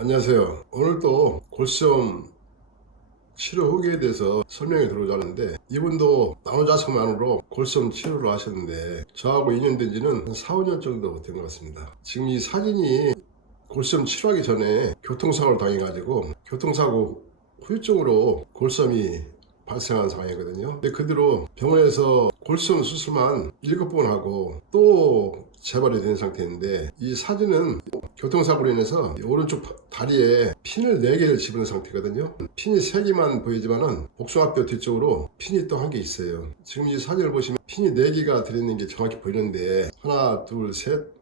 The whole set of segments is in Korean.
안녕하세요. 오늘 또 골수염 치료 후기에 대해서 설명이 들어오자 하는데, 이분도 나노자석만으로 골수염 치료를 하셨는데 저하고 인연된 지는 한 4, 5년 정도 된 것 같습니다. 지금 이 사진이 골수염 치료하기 전에 교통사고를 당해가지고 교통사고 후유증으로 골수염이 발생한 상황이거든요. 근데 그 뒤로 병원에서 골수염 수술만 7번 하고 또 재발이 된 상태인데, 이 사진은 교통사고로 인해서 오른쪽 다리에 핀을 4개를 집은 상태거든요. 핀이 3개만 보이지만은 복숭아뼈 뒤쪽으로 핀이 또 한 개 있어요. 지금 이 사진을 보시면 핀이 4개가 들어있는 게 정확히 보이는데, 하나, 둘, 셋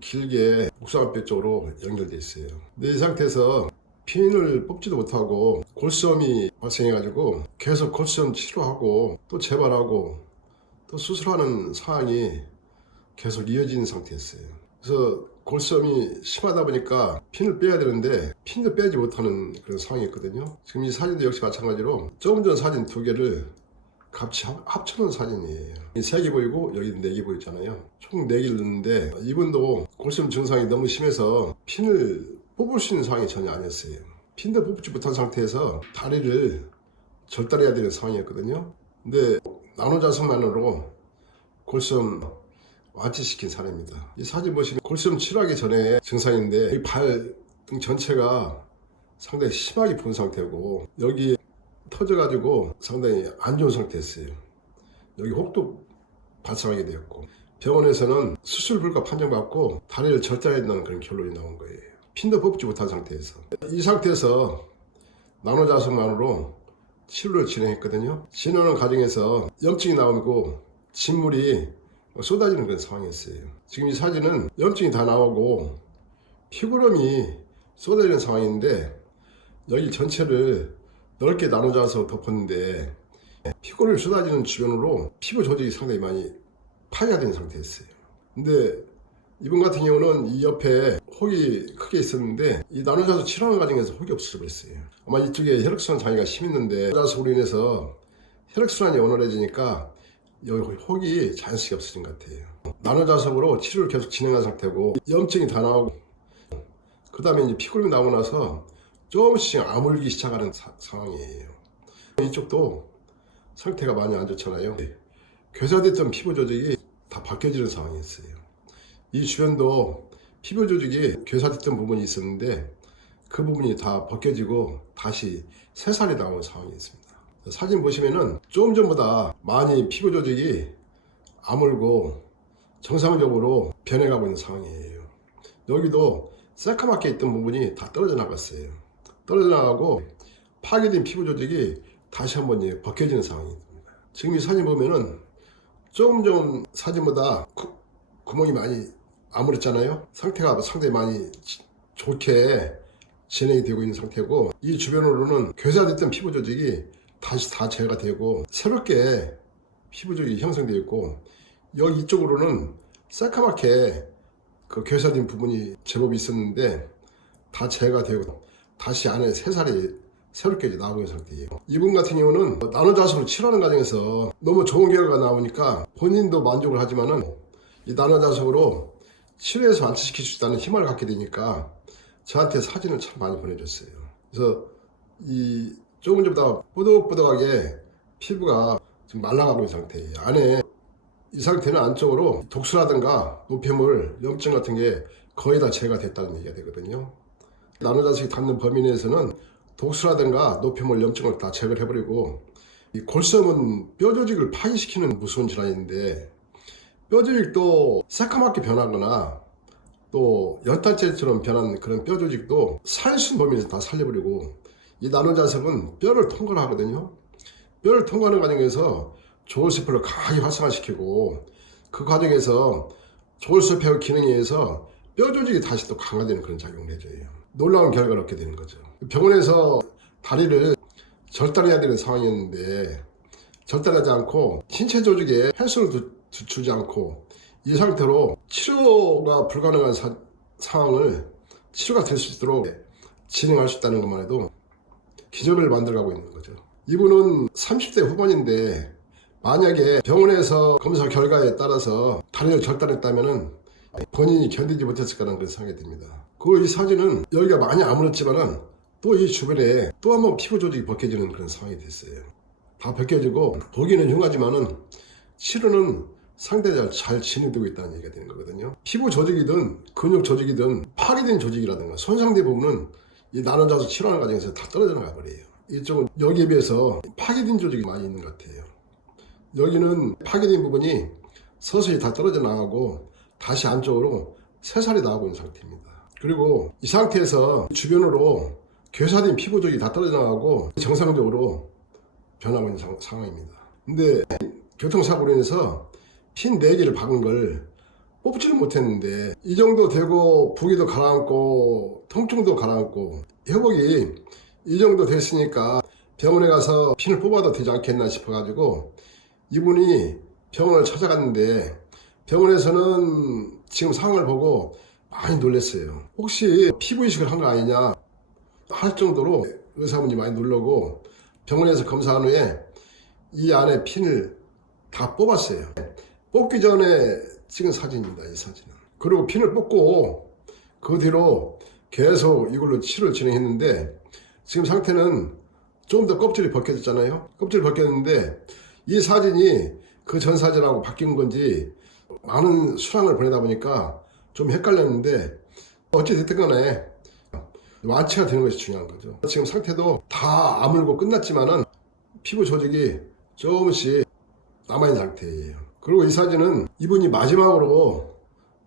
길게 복숭아뼈 쪽으로 연결되어 있어요. 근데 이 상태에서 핀을 뽑지도 못하고 골수염이 발생해가지고 계속 골수염 치료하고 또 재발하고 또 수술하는 상황이 계속 이어지는 상태였어요. 그래서 골수염이 심하다 보니까 핀을 빼야 되는데 핀도 빼지 못하는 그런 상황이었거든요. 지금 이 사진도 역시 마찬가지로 조금 전 사진 2개를 같이 합쳐놓은 사진이에요. 이 3개 보이고 여기 4개 보이잖아요. 총 4개를 넣는데, 이분도 골수염 증상이 너무 심해서 핀을 뽑을 수 있는 상황이 전혀 아니었어요. 핀도 뽑지 못한 상태에서 다리를 절단해야 되는 상황이었거든요. 근데 나노자석만으로 골수염 완치시킨 사례입니다. 이 사진 보시면 골수염 치료하기 전에 증상인데, 이 발 등 전체가 상당히 심하게 부은 상태고 여기 터져가지고 상당히 안 좋은 상태였어요. 여기 혹도 발생하게 되었고 병원에서는 수술 불가 판정받고 다리를 절단해야 된다는 그런 결론이 나온 거예요. 핀도 뽑지 못한 상태에서. 이 상태에서 나노자석만으로 치료를 진행했거든요. 진행하는 과정에서 염증이 나오고 진물이 쏟아지는 그런 상황이었어요. 지금 이 사진은 염증이 다 나오고 피부름이 쏟아지는 상황인데, 여기 전체를 넓게 나눠져서 덮었는데 피골이 쏟아지는 주변으로 피부 조직이 상당히 많이 파괴가 된 상태였어요. 근데 이분 같은 경우는 이 옆에 혹이 크게 있었는데 이 나눠져서 치료하는 과정에서 혹이 없어져 버렸어요. 아마 이쪽에 혈액순환 장애가 심했는데 나눠져서로 인해서 혈액순환이 원활해지니까 여기 혹이 자연스럽게 없어진 것 같아요. 나노자석으로 치료를 계속 진행한 상태고 염증이 다 나오고 그 다음에 이제 피골이 나오고 나서 조금씩 아물기 시작하는 상황이에요. 이쪽도 상태가 많이 안 좋잖아요. 괴사됐던 피부 조직이 다 벗겨지는 상황이었어요. 이 주변도 피부 조직이 괴사됐던 부분이 있었는데 그 부분이 다 벗겨지고 다시 새살이 나오는 상황이었습니다. 사진 보시면은 조금 전보다 많이 피부 조직이 아물고 정상적으로 변해가고 있는 상황이에요. 여기도 새까맣게 있던 부분이 다 떨어져 나갔어요. 떨어져 나가고 파괴된 피부 조직이 다시 한번 벗겨지는 상황입니다. 지금 이 사진 보면은 조금 전 사진보다 구멍이 많이 아물었잖아요. 상태가 상당히 많이 좋게 진행이 되고 있는 상태고, 이 주변으로는 괴사됐던 피부 조직이 다시 다 제거가 되고 새롭게 피부 조직이 형성되어 있고, 여기 이쪽으로는 새까맣게 그 괴사된 부분이 제법 있었는데 다 제거가 되고 다시 안에 새살이 새롭게 나오고 있는 상태예요. 이분 같은 경우는 나노자석으로 치료하는 과정에서 너무 좋은 결과가 나오니까 본인도 만족을 하지만은 이 나노자석으로 치료해서 완치시킬 수 있다는 희망을 갖게 되니까 저한테 사진을 참 많이 보내줬어요. 그래서 이 조금 전보다 뽀득뽀득하게 피부가 지금 말라가고 있는 상태예요. 안에 이 상태는 안쪽으로 독소라든가 노폐물, 염증 같은 게 거의 다 제거가 됐다는 얘기가 되거든요. 나노자석이 닿는 범위 내에서는 독소라든가 노폐물, 염증을 다 제거를 해버리고, 이 골수염은 뼈 조직을 파괴시키는 무서운 질환인데 뼈 조직도 새까맣게 변하거나 또 연탄재처럼 변한 그런 뼈 조직도 살 수 있는 범위에서 다 살려버리고, 이 나노자석은 뼈를 통과를 하거든요. 뼈를 통과하는 과정에서 조울세포를 강하게 활성화시키고 그 과정에서 조울세포 기능에 의해서 뼈 조직이 다시 또 강화되는 그런 작용을 해줘요. 놀라운 결과를 얻게 되는 거죠. 병원에서 다리를 절단해야 되는 상황이었는데 절단하지 않고 신체 조직에 펜스를 주지 않고 이 상태로 치료가 불가능한 상황을 치료가 될 수 있도록 진행할 수 있다는 것만 해도 기적을 만들어가고 있는 거죠. 이분은 30대 후반인데 만약에 병원에서 검사 결과에 따라서 다리를 절단했다면은 본인이 견디지 못했을 거라는 그런 생각이 듭니다. 그리고 이 사진은 여기가 많이 아물었지만은 또 이 주변에 또 한번 피부 조직이 벗겨지는 그런 상황이 됐어요. 다 벗겨지고 보기는 흉하지만은 치료는 상대적으로 잘 진행되고 있다는 얘기가 되는 거거든요. 피부 조직이든 근육 조직이든 파괴된 조직이라든가 손상된 부분은 이 나눠져서 치료하는 과정에서 다 떨어져 나가 버려요. 이쪽은 여기에 비해서 파괴된 조직이 많이 있는 것 같아요. 여기는 파괴된 부분이 서서히 다 떨어져 나가고 다시 안쪽으로 새살이 나오고 있는 상태입니다. 그리고 이 상태에서 주변으로 괴사된 피부 조직이 다 떨어져 나가고 정상적으로 변하고 있는 상황입니다. 근데 교통사고로 인해서 핀 4개를 박은 걸 뽑지를 못했는데 이 정도 되고 부기도 가라앉고 통증도 가라앉고 회복이 이 정도 됐으니까 병원에 가서 핀을 뽑아도 되지 않겠나 싶어가지고 이분이 병원을 찾아갔는데 병원에서는 지금 상황을 보고 많이 놀랐어요. 혹시 피부 이식을 한 거 아니냐 할 정도로 의사분이 많이 놀라고 병원에서 검사한 후에 이 안에 핀을 다 뽑았어요. 뽑기 전에 찍은 사진입니다. 이 사진은. 그리고 핀을 뽑고 그 뒤로 계속 이걸로 치료를 진행했는데 지금 상태는 좀 더 껍질이 벗겨졌잖아요. 껍질이 벗겼는데 이 사진이 그 전 사진하고 바뀐 건지 많은 수량을 보내다 보니까 좀 헷갈렸는데 어찌됐든 간에 완치가 되는 것이 중요한 거죠. 지금 상태도 다 아물고 끝났지만은 피부 조직이 조금씩 남아있는 상태예요. 그리고 이 사진은 이분이 마지막으로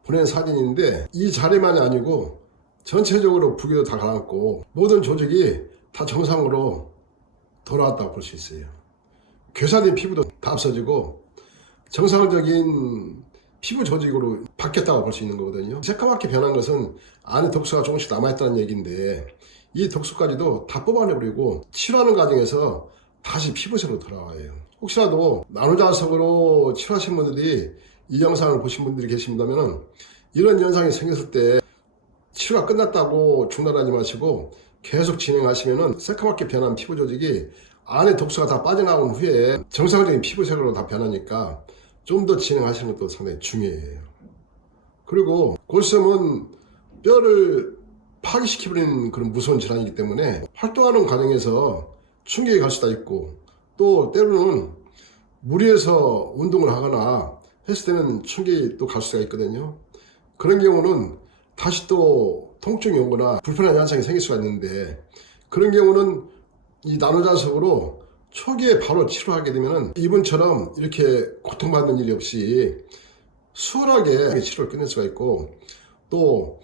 보낸 사진인데 이 자리만이 아니고 전체적으로 부기도 다 가라앉고 모든 조직이 다 정상으로 돌아왔다고 볼 수 있어요. 괴사된 피부도 다 없어지고 정상적인 피부 조직으로 바뀌었다고 볼 수 있는 거거든요. 새까맣게 변한 것은 안에 독소가 조금씩 남아있다는 얘기인데 이 독소까지도 다 뽑아내버리고 치료하는 과정에서 다시 피부색으로 돌아와요. 혹시라도 나노자석으로 치료하신 분들이 이 영상을 보신 분들이 계신다면 이런 현상이 생겼을 때 치료가 끝났다고 중단하지 마시고 계속 진행하시면 새까맣게 변한 피부 조직이 안에 독소가 다 빠져나온 후에 정상적인 피부색으로 다 변하니까 좀 더 진행하시는 것도 상당히 중요해요. 그리고 골수염은 뼈를 파괴시켜버리는 그런 무서운 질환이기 때문에 활동하는 과정에서 충격이 갈 수도 있고 또 때로는 무리해서 운동을 하거나 했을 때는 충격이 또 갈 수가 있거든요. 그런 경우는 다시 또 통증이 오거나 불편한 현상이 생길 수가 있는데 그런 경우는 이 나노자석으로 초기에 바로 치료하게 되면 이분처럼 이렇게 고통받는 일이 없이 수월하게 치료를 끝낼 수가 있고 또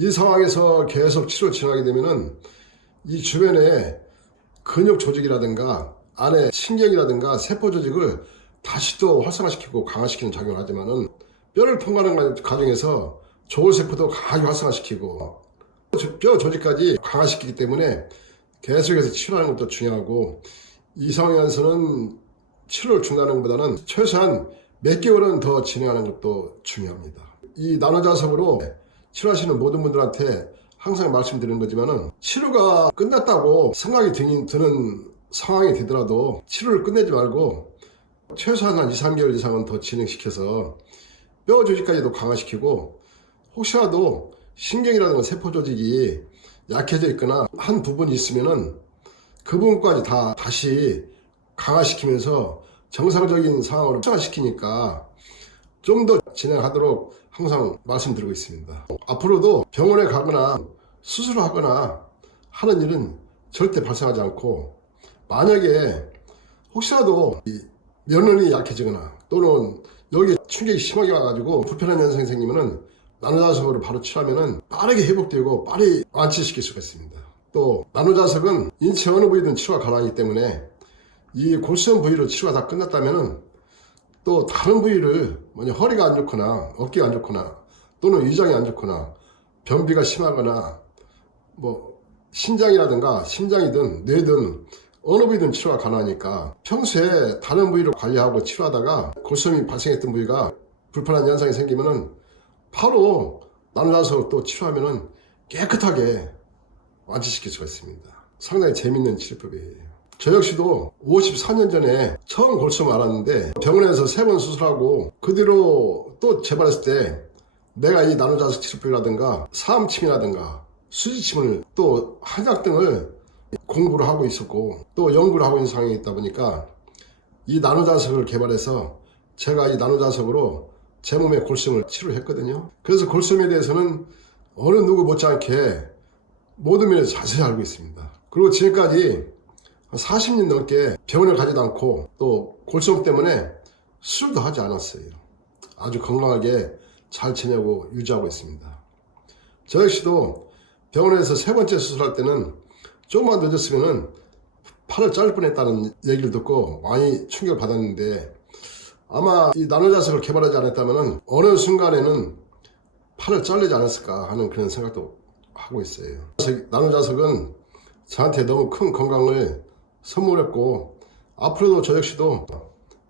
이 상황에서 계속 치료를 진행하게 되면은 이 주변에 근육 조직이라든가 안에 신경이라든가 세포 조직을 다시 또 활성화시키고 강화시키는 작용을 하지만은 뼈를 통과하는 과정에서 조골세포도 강하게 활성화시키고 뼈 조직까지 강화시키기 때문에 계속해서 치료하는 것도 중요하고 이 상황에서는 치료를 중단하는 것보다는 최소한 몇 개월은 더 진행하는 것도 중요합니다. 이 나노자석으로 치료하시는 모든 분들한테 항상 말씀드리는 거지만은 치료가 끝났다고 생각이 드는 상황이 되더라도 치료를 끝내지 말고 최소한 한 2, 3개월 이상은 더 진행시켜서 뼈 조직까지도 강화시키고 혹시라도 신경이라든가 세포 조직이 약해져 있거나 한 부분이 있으면은 그 부분까지 다 다시 강화시키면서 정상적인 상황으로 활성화시키니까 좀 더 진행하도록 항상 말씀드리고 있습니다. 앞으로도 병원에 가거나 수술을 하거나 하는 일은 절대 발생하지 않고 만약에 혹시라도 이 면역력이 약해지거나 또는 여기 충격이 심하게 와가지고 불편한 현상이 생기면은 나노자석으로 바로 치료하면은 빠르게 회복되고 빨리 완치시킬 수가 있습니다. 또 나노자석은 인체 어느 부위든 치료가 가능하기 때문에 이 골수염 부위로 치료가 다 끝났다면은 또 다른 부위를 뭐냐 허리가 안 좋거나 어깨가 안 좋거나 또는 위장이 안 좋거나 변비가 심하거나 뭐 신장이라든가 심장이든 뇌든 어느 부위든 치료가 가능하니까 평소에 다른 부위를 관리하고 치료하다가 골수염이 발생했던 부위가 불편한 현상이 생기면은 바로 나눠서 또 치료하면은 깨끗하게 완치시킬 수가 있습니다. 상당히 재밌는 치료법이에요. 저 역시도 54년 전에 처음 골수염 알았는데 병원에서 3번 수술하고 그 뒤로 또 재발했을 때 내가 이 나노자석 치료법이라든가 사암침이라든가 수지침을 또 한약 등을 공부를 하고 있었고 또 연구를 하고 있는 상황이 있다 보니까 이 나노자석을 개발해서 제가 이 나노자석으로 제 몸의 골수염을 치료했거든요. 그래서 골수염에 대해서는 어느 누구 못지않게 모든 면에서 자세히 알고 있습니다. 그리고 지금까지 40년 넘게 병원을 가지도 않고 또 골수염 때문에 수술도 하지 않았어요. 아주 건강하게 잘 지내고 유지하고 있습니다. 저 역시도 병원에서 세 번째 수술할 때는 조금만 늦었으면 팔을 자를 뻔했다는 얘기를 듣고 많이 충격을 받았는데 아마 이 나노자석을 개발하지 않았다면 어느 순간에는 팔을 자르지 않았을까 하는 그런 생각도 하고 있어요. 나노자석은 저한테 너무 큰 건강을 선물했고 앞으로도 저 역시도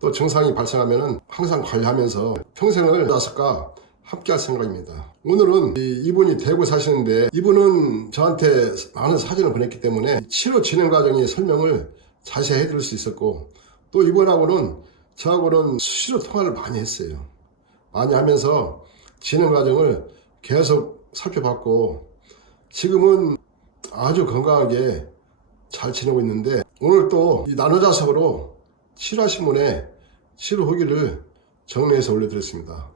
또 증상이 발생하면 항상 관리하면서 평생을 자석과 함께 할 생각입니다. 오늘은 이분이 대구 사시는데 이분은 저한테 많은 사진을 보냈기 때문에 치료 진행 과정의 설명을 자세히 해드릴 수 있었고 또 이분하고는 저하고는 수시로 통화를 많이 했어요. 많이 하면서 진행 과정을 계속 살펴봤고 지금은 아주 건강하게 잘 지내고 있는데 오늘 또 이 나노자석으로 치료하신 분의 치료 후기를 정리해서 올려드렸습니다.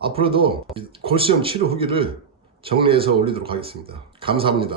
앞으로도 골수염 치료 후기를 정리해서 올리도록 하겠습니다. 감사합니다.